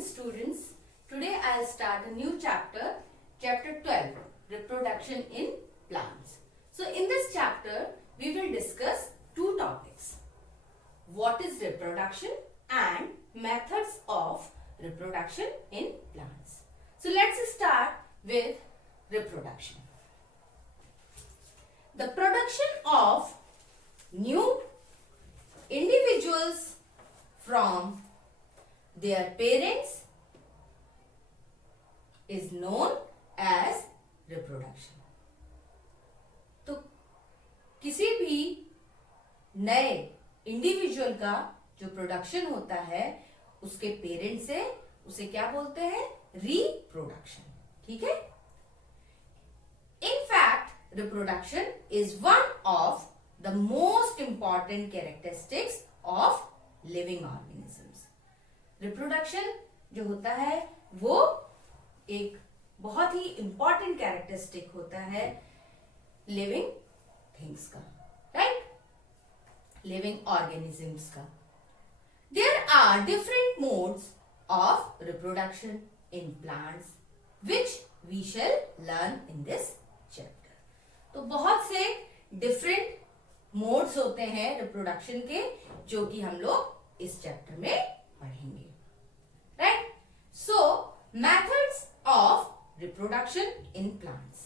students, today I'll start a new chapter, chapter 12, reproduction in plants. So in this chapter, we will discuss two topics. What is reproduction and methods of reproduction in plants. So let's start with reproduction. The production of new individuals from their parents is known as reproduction. तो किसी भी नए individual का जो production होता है उसके parent से, उसे क्या बोलते हैं? रिप्रोडक्शन. ठीक है. In fact, reproduction is one of the most important characteristics of living organisms. Reproduction जो होता है वो एक बहुत ही इंपॉर्टेंट कैरेक्टरिस्टिक होता है लिविंग थिंग्स का, राइट? लिविंग ऑर्गेनिजम्स का. There are different modes of reproduction in plants which we shall learn in this chapter. तो बहुत से डिफरेंट मोड्स होते हैं रिप्रोडक्शन के जो कि हम लोग इस चैप्टर में पढ़ेंगे, right? So methods of reproduction in plants.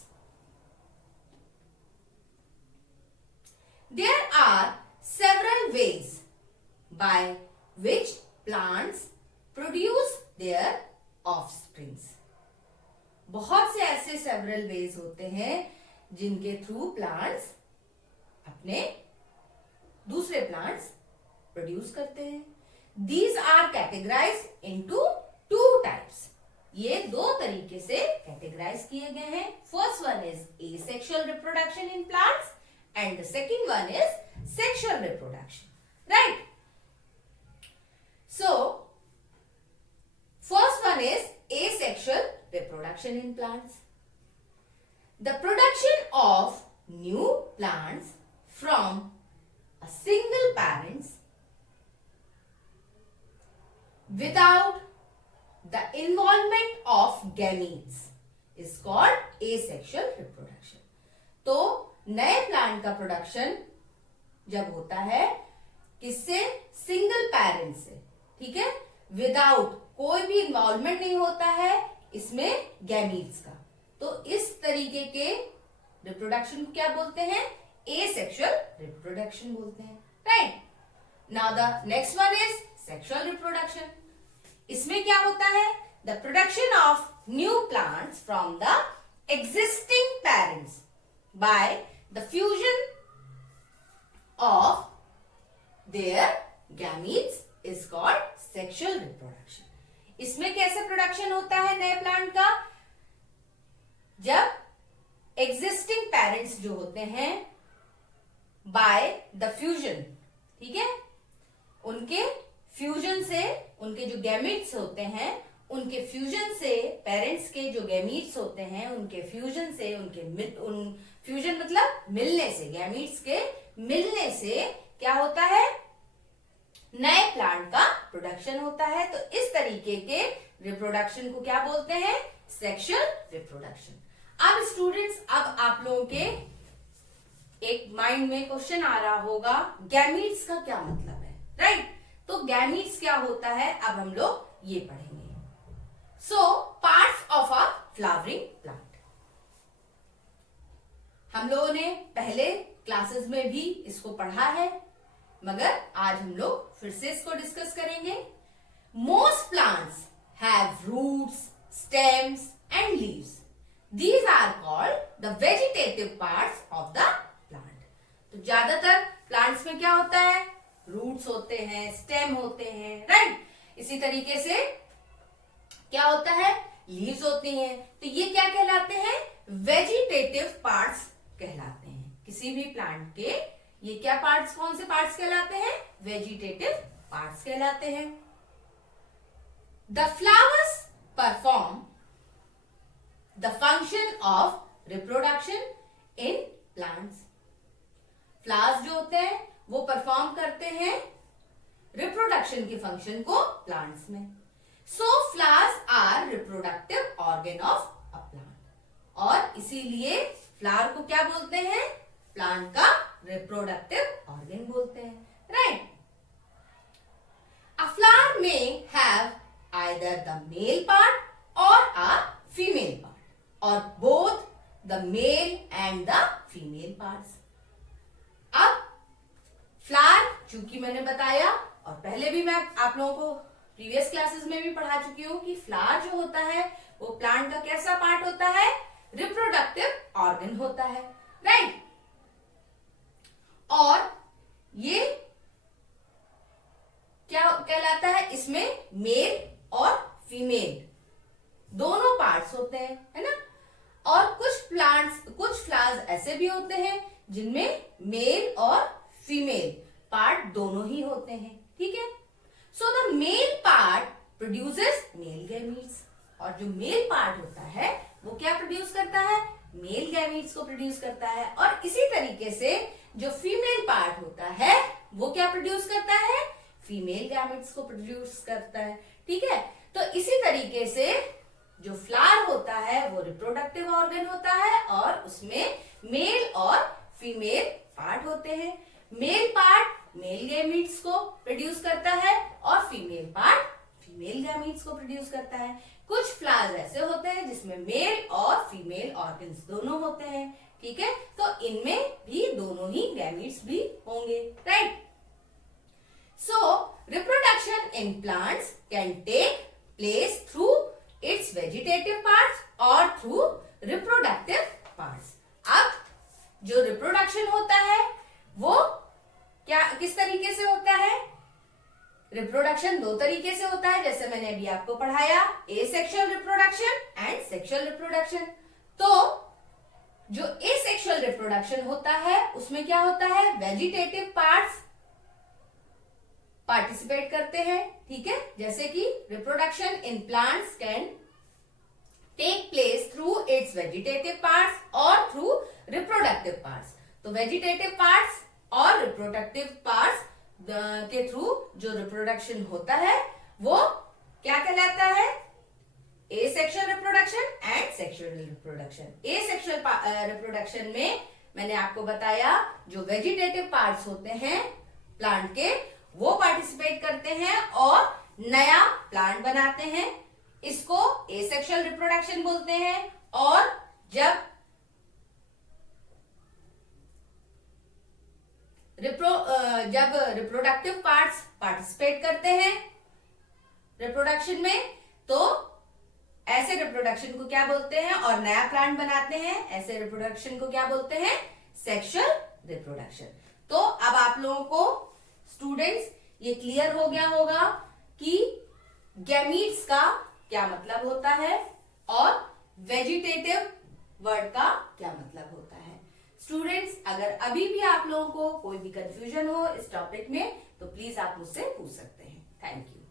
There are several ways by which plants produce their offsprings. बहुत से ऐसे several ways होते हैं जिनके थ्रू प्लांट्स अपने दूसरे प्लांट्स प्रोड्यूस करते हैं. These are categorized into two types. ये दो तरीके से कैटेगराइज किए गए हैं. First one is asexual reproduction in plants and the second one is sexual reproduction, right? So first one is asexual reproduction in plants. The production of new plants from a single parents without the involvement of gametes is called asexual reproduction. तो नए plant का production जब होता है किससे? Single parent से, ठीक है? विदाउट कोई भी इन्वॉल्वमेंट नहीं होता है इसमें गैमीट्स का. तो इस तरीके के रिप्रोडक्शन को क्या बोलते हैं? एसेक्सुअल रिप्रोडक्शन बोलते हैं, right? Now the next one is sexual reproduction. इसमें क्या होता है? The production of new plants from the existing parents by the fusion of their gametes is called sexual reproduction. इसमें कैसे प्रोडक्शन होता है नए प्लांट का? जब एग्जिस्टिंग पेरेंट्स जो होते हैं बाय द फ्यूजन, ठीक है, उनके फ्यूजन से, उनके जो गैमीट्स होते हैं उनके फ्यूजन से, पेरेंट्स के जो गैमीट्स होते हैं उनके फ्यूजन से, फ्यूजन मतलब मिलने से, गैमीट्स के मिलने से क्या होता है? नए प्लांट का प्रोडक्शन होता है. तो इस तरीके के रिप्रोडक्शन को क्या बोलते हैं? Sexual reproduction. अब स्टूडेंट्स, अब आप लोगों के एक माइंड में क्वेश्चन आ रहा होगा, गैमीट्स का क्या मतलब है, राइट? तो गैमीट्स क्या होता है अब हम लोग ये पढ़ेंगे. So parts of a flowering plant. हम लोगों ने पहले क्लासेस में भी इसको पढ़ा है, मगर आज हम लोग फिर से इसको डिस्कस करेंगे. Most plants have roots, stems and leaves. These are called the vegetative parts of the plant. तो ज्यादातर प्लांट्स में क्या होता है? रूट्स होते हैं, स्टेम होते हैं, राइट? इसी तरीके से क्या होता है? लीव्स होती हैं. तो ये क्या कहलाते हैं? वेजिटेटिव पार्ट्स कहलाते हैं किसी भी प्लांट के. ये क्या पार्ट्स, कौन से पार्ट्स कहलाते हैं? वेजिटेटिव पार्ट्स कहलाते हैं. The flowers perform the function of reproduction in plants. Flowers जो होते हैं वो परफॉर्म करते हैं रिप्रोडक्शन के फंक्शन को प्लांट्स में. So flowers are reproductive organ of a plant. और इसीलिए फ्लावर को क्या बोलते हैं? प्लांट का रिप्रोडक्टिव ऑर्गन बोलते हैं, राइट। अ फ्लावर में have either the male part और अ फीमेल पार्ट और both the male and the female parts. अब फ्लावर, चूंकि मैंने बताया और पहले भी मैं आप लोगों को प्रीवियस क्लासेस में भी पढ़ा चुकी हूं कि फ्लावर जो होता है वो प्लांट का कैसा पार्ट होता है? रिप्रोडक्टिव ऑर्गन होता है, राइट। और ये क्या कहलाता है? इसमें मेल और फीमेल दोनों पार्ट्स होते हैं, है ना। और कुछ फ्लावर्स ऐसे भी होते हैं जिनमें मेल और फीमेल पार्ट दोनों ही होते हैं, ठीक है। So the male part produces male gametes. और जो मेल पार्ट होता है वो क्या प्रोड्यूस करता है? मेल गैमीट्स को प्रोड्यूस करता है। और इसी तरीके से जो फीमेल पार्ट होता है वो क्या प्रोड्यूस करता है? फीमेल गैमेट्स को प्रोड्यूस करता है, ठीक है। तो इसी तरीके से जो फ्लावर होता है वो रिप्रोडक्टिव ऑर्गन होता है और उसमें मेल और फीमेल पार्ट होते हैं। मेल पार्ट मेल गैमीट्स को प्रोड्यूस करता है और फीमेल पार्ट फीमेल गैमीट्स को प्रोड्यूस करता है। कुछ फ्लावर्स ऐसे होते हैं जिसमें मेल और फीमेल ऑर्गन्स दोनों होते हैं, ठीक है। तो इनमें भी दोनों ही गैमीट्स भी होंगे, right. So, reproduction in plants can take place through its vegetative parts or through reproductive parts. अब जो reproduction होता है वो किस तरीके से होता है? रिप्रोडक्शन दो तरीके से होता है, जैसे मैंने अभी आपको पढ़ाया, asexual reproduction and sexual reproduction. तो जो एसेक्सुअल रिप्रोडक्शन होता है उसमें क्या होता है? वेजिटेटिव पार्ट्स पार्टिसिपेट करते हैं, ठीक है। जैसे कि reproduction in plants can take place through its vegetative parts और थ्रू रिप्रोडक्टिव पार्ट्स। तो वेजिटेटिव पार्ट्स और रिप्रोडक्टिव पार्ट्स के थ्रू जो रिप्रोडक्शन होता है वो क्या कहलाता है? Asexual reproduction and sexual reproduction. Asexual reproduction में मैंने आपको बताया जो वेजिटेटिव पार्ट्स होते हैं प्लांट के वो पार्टिसिपेट करते हैं और नया प्लांट बनाते हैं, इसको एसेक्सुअल रिप्रोडक्शन बोलते हैं। और जब रिप्रोडक्टिव पार्ट्स पार्टिसिपेट करते हैं रिप्रोडक्शन में तो ऐसे रिप्रोडक्शन को क्या बोलते हैं? और नया प्लांट बनाते हैं, ऐसे रिप्रोडक्शन को क्या बोलते हैं? Sexual reproduction. तो अब आप लोगों को स्टूडेंट्स ये क्लियर हो गया होगा कि गैमीट्स का क्या मतलब होता है और वेजिटेटिव वर्ड का क्या मतलब होता है। स्टूडेंट्स, अगर अभी भी आप लोगों को कोई भी कंफ्यूजन हो इस टॉपिक में तो प्लीज आप मुझसे पूछ सकते हैं। Thank you.